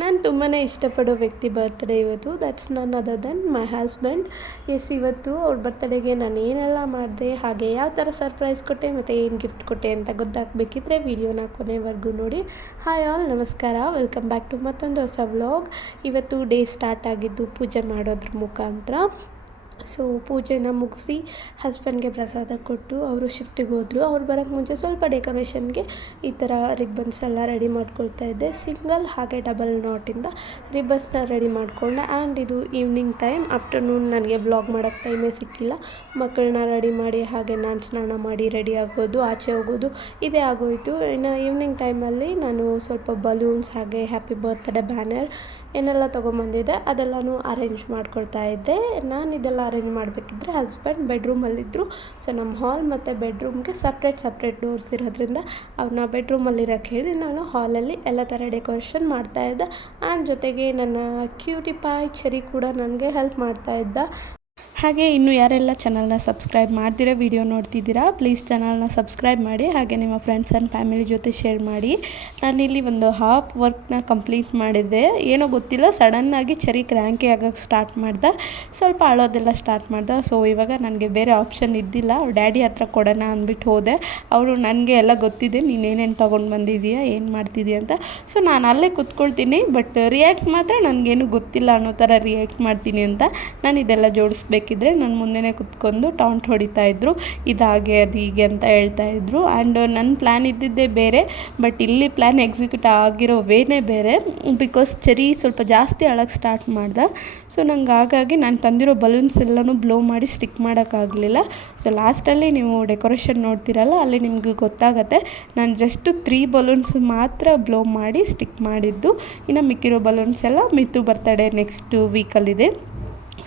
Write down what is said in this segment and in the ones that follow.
ನಾನು ತುಂಬಾ ಇಷ್ಟಪಡೋ ವ್ಯಕ್ತಿ ಬರ್ತ್ಡೇ ಇವತ್ತು. That's none other than my husband's ಇವತ್ತು ಅವ್ರ ಬರ್ತಡೇಗೆ ನಾನು ಏನೆಲ್ಲ ಮಾಡಿದೆ, ಹಾಗೆ ಯಾವ ಥರ ಸರ್ಪ್ರೈಸ್ ಕೊಟ್ಟೆ, ಮತ್ತು ಏನು ಗಿಫ್ಟ್ ಕೊಟ್ಟೆ ಅಂತ ಗೊತ್ತಾಗಬೇಕಿದ್ರೆ ವೀಡಿಯೋನ ಕೊನೆವರೆಗೂ ನೋಡಿ. ಹಾಯ್ ಆಲ್ ನಮಸ್ಕಾರ. ವೆಲ್ಕಮ್ ಬ್ಯಾಕ್ ಟು ಮತ್ತೊಂದು ಹೊಸ ವ್ಲಾಗ್ ಇವತ್ತು ಡೇ ಸ್ಟಾರ್ಟ್ ಆಗಿದ್ದು ಪೂಜೆ ಮಾಡೋದ್ರ ಮುಖಾಂತರ. ಸೊ ಪೂಜೆನ ಮುಗಿಸಿ ಹಸ್ಬೆಂಡ್ಗೆ ಪ್ರಸಾದ ಕೊಟ್ಟು ಅವರು ಶಿಫ್ಟಿಗೆ ಹೋದರು. ಅವ್ರು ಬರೋಕ್ಕೆ ಮುಂಚೆ ಸ್ವಲ್ಪ ಡೆಕೋರೇಷನ್ಗೆ ಈ ಥರ ರಿಬ್ಬನ್ಸ್ ಎಲ್ಲ ರೆಡಿ ಮಾಡ್ಕೊಳ್ತಾ ಇದ್ದೆ. ಸಿಂಗಲ್ ಹಾಗೆ ಡಬಲ್ ನಾಟಿಂದ ರಿಬ್ಬನ್ಸ್ನ ರೆಡಿ ಮಾಡಿಕೊಂಡೆ ಆ್ಯಂಡ್ ಇದು ಈವ್ನಿಂಗ್ ಟೈಮ್ ಆಫ್ಟರ್ನೂನ್ ನನಗೆ ಬ್ಲಾಗ್ ಮಾಡೋಕ್ಕೆ ಟೈಮೇ ಸಿಕ್ಕಿಲ್ಲ. ಮಕ್ಕಳನ್ನ ರೆಡಿ ಮಾಡಿ ಹಾಗೆ ನಾನು ಸ್ನಾನ ಮಾಡಿ ರೆಡಿ ಆಗೋದು, ಆಚೆ ಹೋಗೋದು ಇದೇ ಆಗೋಯಿತು. ಇನ್ನು ಈವ್ನಿಂಗ್ ಟೈಮಲ್ಲಿ ನಾನು ಸ್ವಲ್ಪ ಬಲೂನ್ಸ್ ಹಾಗೆ ಹ್ಯಾಪಿ ಬರ್ತ್ಡೇ ಬ್ಯಾನರ್ ಏನೆಲ್ಲ ತೊಗೊಂಬಂದಿದ್ದೆ ಅದೆಲ್ಲನೂ ಅರೇಂಜ್ ಮಾಡ್ಕೊಳ್ತಾ ಇದ್ದೆ. ನಾನು ಇದೆಲ್ಲ ಅರೇಂಜ್ ಮಾಡಬೇಕಿದ್ರೆ ಹಸ್ಬೆಂಡ್ ಬೆಡ್ರೂಮಲ್ಲಿದ್ದರು ಸೊ ನಮ್ಮ ಹಾಲ್ ಮತ್ತು ಬೆಡ್ರೂಮ್ಗೆ ಸಪ್ರೇಟ್ ಸಪ್ರೇಟ್ ಡೋರ್ಸ್ ಇರೋದ್ರಿಂದ ಅವ್ರನ್ನ ಬೆಡ್ರೂಮಲ್ಲಿ ಇರೋಕ್ಕೆ ಹೇಳಿ ನಾನು ಹಾಲಲ್ಲಿ ಎಲ್ಲ ಥರ ಡೆಕೋರೇಷನ್ ಮಾಡ್ತಾಯಿದ್ದೆ ಆ್ಯಂಡ್ ಜೊತೆಗೆ ನನ್ನ ಕ್ಯೂಟಿ ಪಾಯ್ ಚೆರಿ ಕೂಡ ನನಗೆ ಹೆಲ್ಪ್ ಮಾಡ್ತಾಯಿದ್ದ ಹಾಗೆ ಇನ್ನು ಯಾರೆಲ್ಲ ಚಾನಲ್ನ ಸಬ್ಸ್ಕ್ರೈಬ್ ಮಾಡ್ದಿರೋ ವಿಡಿಯೋ ನೋಡ್ತಿದ್ದೀರಾ ಪ್ಲೀಸ್ ಚಾನಲ್ನ ಸಬ್ಸ್ಕ್ರೈಬ್ ಮಾಡಿ, ಹಾಗೆ ನಿಮ್ಮ ಫ್ರೆಂಡ್ಸ್ ಆ್ಯಂಡ್ ಫ್ಯಾಮಿಲಿ ಜೊತೆ ಶೇರ್ ಮಾಡಿ. ನಾನಿಲ್ಲಿ ಒಂದು ಹಾಫ್ ವರ್ಕ್ನ ಕಂಪ್ಲೀಟ್ ಮಾಡಿದ್ದೆ. ಏನೋ ಗೊತ್ತಿಲ್ಲ ಸಡನ್ನಾಗಿ ಚರಿ ಕ್ರ್ಯಾಂಕಿ ಆಗೋಕ್ಕೆ ಸ್ಟಾರ್ಟ್ ಮಾಡ್ದೆ. ಸ್ವಲ್ಪ ಅಳೋದೆಲ್ಲ ಸ್ಟಾರ್ಟ್ ಮಾಡ್ದೆ. ಸೊ ಇವಾಗ ನನಗೆ ಬೇರೆ ಆಪ್ಷನ್ ಇದ್ದಿಲ್ಲ. ಅವ್ರ ಡ್ಯಾಡಿ ಹತ್ರ ಕೊಡೋಣ ಅಂದ್ಬಿಟ್ಟು ಹೋದೆ. ಅವರು ನನಗೆ ಎಲ್ಲ ಗೊತ್ತಿದೆ ನೀನೇನೇನು ತೊಗೊಂಡು ಬಂದಿದ್ದೀಯಾ, ಏನು ಮಾಡ್ತಿದ್ದೀಯ ಅಂತ. ಸೊ ನಾನು ಅಲ್ಲೇ ಕೂತ್ಕೊಳ್ತೀನಿ ಬಟ್ ರಿಯಾಕ್ಟ್ ಮಾತ್ರ ನನಗೇನು ಗೊತ್ತಿಲ್ಲ ಅನ್ನೋ ಥರ ರಿಯಾಕ್ಟ್ ಮಾಡ್ತೀನಿ ಅಂತ ನಾನು ಇದೆಲ್ಲ ನನ್ನ ಮುಂದೆನೇ ಕುತ್ಕೊಂಡು ಟಾಂಟ್ ಹೊಡಿತಾ ಇದ್ದರು ಇದಾಗೆ, ಅದು ಹೀಗೆ ಅಂತ ಹೇಳ್ತಾ ಇದ್ದರು ಆ್ಯಂಡ್ ನನ್ನ ಪ್ಲ್ಯಾನ್ ಇದ್ದಿದ್ದೇ ಬೇರೆ ಬಟ್ ಇಲ್ಲಿ ಪ್ಲ್ಯಾನ್ ಎಕ್ಸಿಕ್ಯೂಟ್ ಆಗಿರೋ ವೇನೇ ಬೇರೆ. ಬಿಕಾಸ್ ಚರಿ ಸ್ವಲ್ಪ ಜಾಸ್ತಿ ಅಳಕ್ಕೆ ಸ್ಟಾರ್ಟ್ ಮಾಡ್ದೆ. ಸೊ ನಂಗೆ ಹಾಗಾಗಿ ನಾನು ತಂದಿರೋ ಬಲೂನ್ಸ್ ಎಲ್ಲನೂ ಬ್ಲೋ ಮಾಡಿ ಸ್ಟಿಕ್ ಮಾಡೋಕ್ಕಾಗಲಿಲ್ಲ ಸೊ ಲಾಸ್ಟಲ್ಲಿ ನೀವು ಡೆಕೋರೇಷನ್ ನೋಡ್ತೀರಲ್ಲ, ಅಲ್ಲಿ ನಿಮಗೆ ಗೊತ್ತಾಗತ್ತೆ. ನಾನು ಜಸ್ಟ್ ತ್ರೀ ಬಲೂನ್ಸ್ ಮಾತ್ರ ಬ್ಲೋ ಮಾಡಿ ಸ್ಟಿಕ್ ಮಾಡಿದ್ದು. ಇನ್ನು ಮಿಕ್ಕಿರೋ ಬಲೂನ್ಸ್ ಎಲ್ಲ ಮಿತ್ತು ಬರ್ತಡೇ ನೆಕ್ಸ್ಟ್ ವೀಕಲ್ಲಿದೆ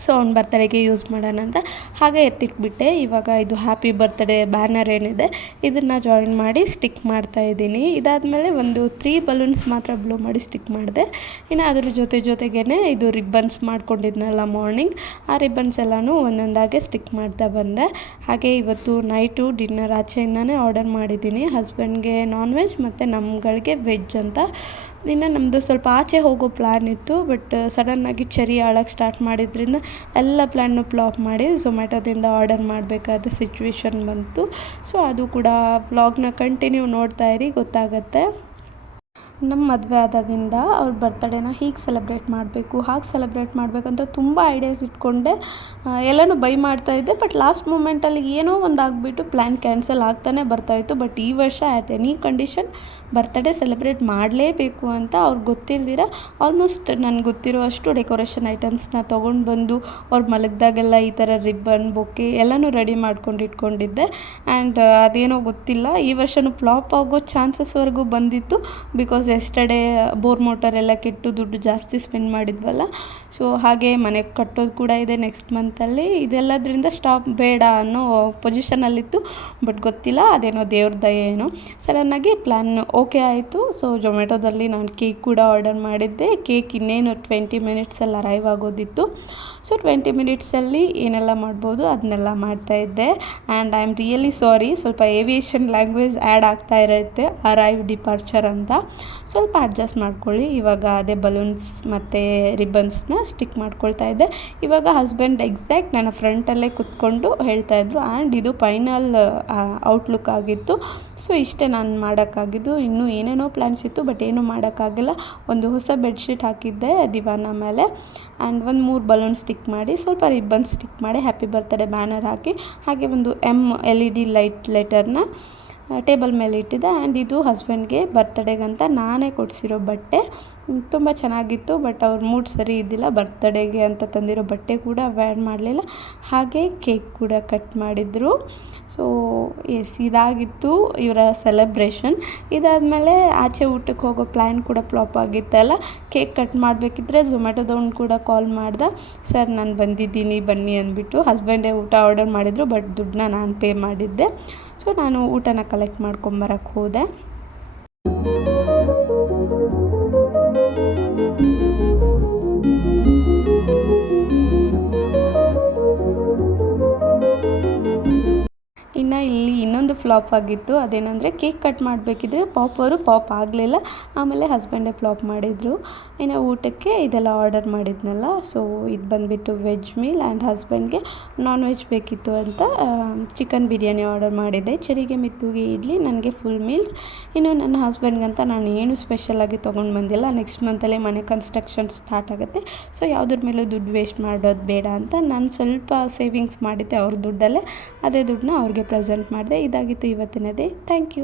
ಸೊ ಅವ್ನ ಬರ್ತಡೇಗೆ ಯೂಸ್ ಮಾಡೋಣ ಅಂತ. ಹಾಗೆ ಎತ್ತಿಟ್ಬಿಟ್ಟೆ. ಇವಾಗ ಇದು ಹ್ಯಾಪಿ ಬರ್ತ್ಡೇ ಬ್ಯಾನರ್ ಏನಿದೆ, ಇದನ್ನು ಜಾಯಿನ್ ಮಾಡಿ ಸ್ಟಿಕ್ ಮಾಡ್ತಾ ಇದ್ದೀನಿ. ಇದಾದಮೇಲೆ ಒಂದು ತ್ರೀ ಬಲೂನ್ಸ್ ಮಾತ್ರ ಬ್ಲೂ ಮಾಡಿ ಸ್ಟಿಕ್ ಮಾಡಿದೆ. ಇನ್ನು ಅದ್ರ ಜೊತೆ ಜೊತೆಗೇ ಇದು ರಿಬ್ಬನ್ಸ್ ಮಾಡ್ಕೊಂಡಿದ್ನಲ್ಲ ಮಾರ್ನಿಂಗ್ ಆ ರಿಬ್ಬನ್ಸ್ ಎಲ್ಲನೂ ಒಂದೊಂದಾಗೆ ಸ್ಟಿಕ್ ಮಾಡ್ತಾ ಬಂದೆ. ಹಾಗೆ ಇವತ್ತು ನೈಟು ಡಿನ್ನರ್ ಆಚೆಯಿಂದನೇ ಆರ್ಡರ್ ಮಾಡಿದ್ದೀನಿ. ಹಸ್ಬೆಂಡ್ಗೆ ನಾನ್ ವೆಜ್ ಮತ್ತು ನಮ್ಗಳಿಗೆ ವೆಜ್ ಅಂತ. ಇನ್ನು ನಮ್ಮದು ಸ್ವಲ್ಪ ಆಚೆ ಹೋಗೋ ಪ್ಲ್ಯಾನ್ ಇತ್ತು ಬಟ್ ಸಡನ್ನಾಗಿ ಚರಿ ಆಳಕ್ಕೆ ಸ್ಟಾರ್ಟ್ ಮಾಡಿದ್ರಿಂದ ಎಲ್ಲ ಪ್ಲ್ಯಾನ್ನು ಫ್ಲಾಪ್ ಮಾಡಿ ಝೊಮ್ಯಾಟೋದಿಂದ ಆರ್ಡರ್ ಮಾಡಬೇಕಾದ ಸಿಚುವೇಶನ್ ಬಂತು. ಸೊ ಅದು ಕೂಡ ವ್ಲಾಗ್ನ ಕಂಟಿನ್ಯೂ ನೋಡ್ತಾ ಇರಿ, ಗೊತ್ತಾಗತ್ತೆ. ನಮ್ಮ ಮದುವೆ ಆದಾಗಿಂದ ಅವ್ರ ಬರ್ತಡೇನ ಹೀಗೆ ಸೆಲೆಬ್ರೇಟ್ ಮಾಡಬೇಕು, ಹಾಗೆ ಸೆಲೆಬ್ರೇಟ್ ಮಾಡಬೇಕಂತ ತುಂಬ ಐಡಿಯಾಸ್ ಇಟ್ಕೊಂಡೆ. ಎಲ್ಲನೂ ಬೈ ಮಾಡ್ತಾ ಇದ್ದೆ ಬಟ್ ಲಾಸ್ಟ್ ಮೂಮೆಂಟಲ್ಲಿ ಏನೋ ಒಂದು ಆಗಿಬಿಟ್ಟು ಪ್ಲ್ಯಾನ್ ಕ್ಯಾನ್ಸಲ್ ಆಗ್ತಾನೆ ಬರ್ತಾಯಿತ್ತು ಬಟ್ ಈ ವರ್ಷ at any condition birthday celebrate ಮಾಡಲೇಬೇಕು ಅಂತ ಅವ್ರು ಗೊತ್ತಿಲ್ದಿರ ಆಲ್ಮೋಸ್ಟ್ ನನಗೆ ಗೊತ್ತಿರುವಷ್ಟು ಡೆಕೋರೇಷನ್ ಐಟಮ್ಸ್ನ ತೊಗೊಂಡು ಬಂದು ಅವ್ರು ಮಲಗಿದಾಗೆಲ್ಲ ಈ ಥರ ರಿಬ್ಬನ್ ಬೊಕ್ಕೆ ಎಲ್ಲನೂ ರೆಡಿ ಮಾಡ್ಕೊಂಡು ಇಟ್ಕೊಂಡಿದ್ದೆ. ಆ್ಯಂಡ್ ಅದೇನೋ ಗೊತ್ತಿಲ್ಲ, ಈ ವರ್ಷವೂ ಫ್ಲಾಪ್ ಆಗೋ ಚಾನ್ಸಸ್ವರೆಗೂ ಬಂದಿತ್ತು. ಬಿಕಾಸ್ ಎಸ್ಟರ್ಡೇ ಬೋರ್ ಮೋಟರ್ ಎಲ್ಲ ಕೆಟ್ಟು ದುಡ್ಡು ಜಾಸ್ತಿ ಸ್ಪೆಂಡ್ ಮಾಡಿದ್ವಲ್ಲ. ಸೊ ಹಾಗೆ ಮನೆ ಕಟ್ಟೋದು ಕೂಡ ಇದೆ ನೆಕ್ಸ್ಟ್ ಮಂತಲ್ಲಿ ಇದೆಲ್ಲದರಿಂದ ಸ್ಟಾಪ್ ಬೇಡ ಅನ್ನೋ ಪೊಸಿಷನಲ್ಲಿತ್ತು ಬಟ್ ಗೊತ್ತಿಲ್ಲ ಅದೇನೋ ದೇವ್ರ ದಯ ಏನೋ. ಸಡನ್ನಾಗಿ ಪ್ಲ್ಯಾನ್ ಓಕೆ ಆಯಿತು. ಸೊ ಜೊಮ್ಯಾಟೊದಲ್ಲಿ ನಾನು ಕೇಕ್ ಕೂಡ ಆರ್ಡರ್ ಮಾಡಿದ್ದೆ. ಕೇಕ್ ಇನ್ನೇನು ಟ್ವೆಂಟಿ ಮಿನಿಟ್ಸಲ್ಲಿ ಅರೈವ್ ಆಗೋದಿತ್ತು. ಸೊ ಟ್ವೆಂಟಿ ಮಿನಿಟ್ಸಲ್ಲಿ ಏನೆಲ್ಲ ಮಾಡ್ಬೋದು ಅದನ್ನೆಲ್ಲ ಮಾಡ್ತಾಯಿದ್ದೆ and I am really sorry ಸ್ವಲ್ಪ ಏವಿಯೇಷನ್ ಲ್ಯಾಂಗ್ವೇಜ್ ಆ್ಯಡ್ ಆಗ್ತಾ ಇರುತ್ತೆ ಅರೈವ್ ಡಿಪಾರ್ಚರ್ ಅಂತ. ಸ್ವಲ್ಪ ಅಡ್ಜಸ್ಟ್ ಮಾಡ್ಕೊಳ್ಳಿ. ಇವಾಗ ಅದೇ ಬಲೂನ್ಸ್ ಮತ್ತು ರಿಬ್ಬನ್ಸ್ನ ಸ್ಟಿಕ್ ಮಾಡ್ಕೊಳ್ತಾ ಇದ್ದೆ. ಇವಾಗ ಹಸ್ಬೆಂಡ್ ಎಕ್ಸಾಕ್ಟ್ ನನ್ನ ಫ್ರಂಟಲ್ಲೇ ಕುತ್ಕೊಂಡು ಹೇಳ್ತಾಯಿದ್ರು ಆ್ಯಂಡ್ ಇದು ಫೈನಲ್ ಔಟ್ಲುಕ್ ಆಗಿತ್ತು. ಸೊ ಇಷ್ಟೇ ನಾನು ಮಾಡೋಕ್ಕಾಗಿದ್ದು. ಇನ್ನೂ ಏನೇನೋ ಪ್ಲ್ಯಾನ್ಸ್ ಇತ್ತು ಬಟ್ ಏನೂ ಮಾಡೋಕ್ಕಾಗಿಲ್ಲ. ಒಂದು ಹೊಸ ಬೆಡ್ಶೀಟ್ ಹಾಕಿದ್ದೆ ದಿವಾನ ಮೇಲೆ. ಆ್ಯಂಡ್ ಒಂದು ಮೂರು ಬಲೂನ್ ಸ್ಟಿಕ್ ಮಾಡಿ, ಸ್ವಲ್ಪ ರಿಬ್ಬನ್ ಸ್ಟಿಕ್ ಮಾಡಿ ಹ್ಯಾಪಿ ಬರ್ತ್ಡೇ ಬ್ಯಾನರ್ ಹಾಕಿ, ಹಾಗೆ ಒಂದು M L E D light ಲೆಟರ್ನ table ಮೇಲೆ ಇಟ್ಟಿದ್ದೆ. ಆ್ಯಂಡ್ ಇದು ಹಸ್ಬೆಂಡ್ಗೆ ಬರ್ತಡೇಗಂತ ನಾನೇ ಕೊಡಿಸಿರೋ ಬಟ್ಟೆ. ತುಂಬ ಚೆನ್ನಾಗಿತ್ತು, ಬಟ್ ಅವ್ರ ಮೂಡ್ ಸರಿ ಇದ್ದಿಲ್ಲ. ಬರ್ತಡೇಗೆ ಅಂತ ತಂದಿರೋ ಬಟ್ಟೆ ಕೂಡ ವ್ಯಾರ್ ಮಾಡಲಿಲ್ಲ. ಹಾಗೆ ಕೇಕ್ ಕೂಡ ಕಟ್ ಮಾಡಿದರು. ಸೊ ಎಸ್ ಇದಾಗಿತ್ತು ಇವರ ಸೆಲೆಬ್ರೇಷನ್ ಇದಾದಮೇಲೆ ಆಚೆ ಊಟಕ್ಕೆ ಹೋಗೋ ಪ್ಲ್ಯಾನ್ ಕೂಡ ಫ್ಲಾಪ್ ಆಗಿತ್ತಲ್ಲ. ಕೇಕ್ ಕಟ್ ಮಾಡಬೇಕಿದ್ರೆ ಝೊಮ್ಯಾಟೊದವ್ನು ಕೂಡ ಕಾಲ್ ಮಾಡ್ದೆ. ಸರ್, ನಾನು ಬಂದಿದ್ದೀನಿ, ಬನ್ನಿ ಅಂದ್ಬಿಟ್ಟು ಹಸ್ಬೆಂಡೇ ಊಟ ಆರ್ಡರ್ ಮಾಡಿದರು, ಬಟ್ ದುಡ್ಡನ್ನ ನಾನು ಪೇ ಮಾಡಿದ್ದೆ. ಸೊ ನಾನು ಊಟನ ಕಲೆಕ್ಟ್ ಮಾಡ್ಕೊಂಬರಕ್ಕೆ ಹೋದೆ. ಫ್ಲಾಪ್ ಆಗಿತ್ತು. ಅದೇನಂದರೆ ಕೇಕ್ ಕಟ್ ಮಾಡಬೇಕಿದ್ರೆ ಪಾಪ್ ಅವರು ಪಾಪ್ ಆಗಲಿಲ್ಲ. ಆಮೇಲೆ ಹಸ್ಬೆಂಡೇ ಫ್ಲಾಪ್ ಮಾಡಿದರು. ಇನ್ನು ಊಟಕ್ಕೆ ಇದೆಲ್ಲ ಆರ್ಡರ್ ಮಾಡಿದ್ನಲ್ಲ, ಸೊ ಇದು ಬಂದುಬಿಟ್ಟು ವೆಜ್ ಮೀಲ್ ಆ್ಯಂಡ್ ಹಸ್ಬೆಂಡ್ಗೆ ನಾನ್ ವೆಜ್ ಬೇಕಿತ್ತು ಅಂತ ಚಿಕನ್ ಬಿರಿಯಾನಿ ಆರ್ಡರ್ ಮಾಡಿದ್ದೆ. ಚರಿಗೆ, ಮಿತ್ತುಗೆ, ಇಡ್ಲಿ, ನನಗೆ ಫುಲ್ ಮೀಲ್ಸ್. ಇನ್ನು ನನ್ನ ಹಸ್ಬೆಂಡ್ಗಂತ ನಾನು ಏನು ಸ್ಪೆಷಲಾಗಿ ತೊಗೊಂಡು ಬಂದಿಲ್ಲ. ನೆಕ್ಸ್ಟ್ ಮಂತಲ್ಲೇ ಮನೆ ಕನ್ಸ್ಟ್ರಕ್ಷನ್ ಸ್ಟಾರ್ಟ್ ಆಗುತ್ತೆ. ಸೊ ಯಾವುದ್ರ ಮೇಲೂ ದುಡ್ಡು ವೇಸ್ಟ್ ಮಾಡೋದು ಬೇಡ ಅಂತ ನಾನು ಸ್ವಲ್ಪ ಸೇವಿಂಗ್ಸ್ ಮಾಡಿದ್ದೆ ಅವ್ರ ದುಡ್ಡಲ್ಲೇ. ಅದೇ ದುಡ್ಡನ್ನ ಅವ್ರಿಗೆ ಪ್ರೆಸೆಂಟ್ ಮಾಡಿದೆ. ಇದಾಗಿತ್ತು. ദൈവത്തിനത്. താങ്ക്